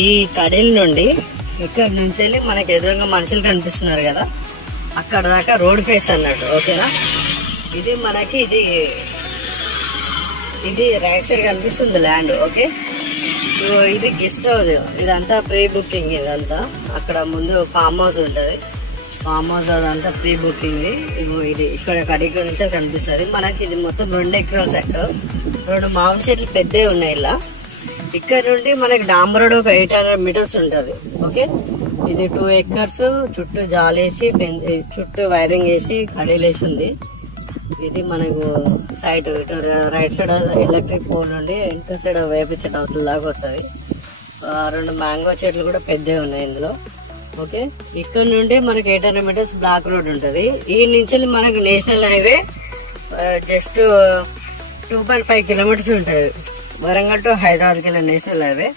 ఈ కడిల నుండి ఇక్కడ నుంచి వెళ్ళి మనకి ఎదురుగా మనుషులు కనిపిస్తున్నారు కదా, అక్కడ దాకా రోడ్ ఫేస్ అన్నట్టు. ఓకేనా, ఇది మనకి ఇది రైట్ సైడ్ కనిపిస్తుంది ల్యాండ్. ఓకే, ఇది గెస్ట్ హౌస్, ఇదంతా ప్రీ బుకింగ్. ఇదంతా అక్కడ ముందు ఫామ్ హౌస్ ఉంటది, ఫామ్ హౌస్ అదంతా ప్రీ బుకింగ్. ఇది ఇక్కడ కడికి నుంచే కనిపిస్తుంది మనకి. ఇది మొత్తం 2 ఎకరాల సెక్టర్, 2 మామిడి చెట్లు పెద్దవి ఉన్నాయి ఇలా. ఇక్కడ నుండి మనకి డాంబర్ రోడ్ ఒక 800 మీటర్స్ ఉంటది. ఓకే, ఇది 2 ఎకర్స్, చుట్టూ జాలేసి చుట్టూ వైరింగ్ వేసి కడీలేసి ఉంది. ఇది మనకు side right side electric pole నుండి వెనక సైడ్ వేప చెట్టు అవతల దాకా వస్తుంది. 2 మ్యాంగో చెట్లు కూడా పెద్దవి ఉన్నాయి ఇందులో. ఓకే, ఇక్కడ నుండి మనకి 800 మీటర్స్ బ్లాక్ రోడ్ ఉంటది. ఈ నుంచి మనకి నేషనల్ హైవే జస్ట్ 2.5 కిలోమీటర్స్ ఉంటుంది. వరంగల్ టు హైదరాబాద్కి వెళ్ళే నేషనల్ హైవే.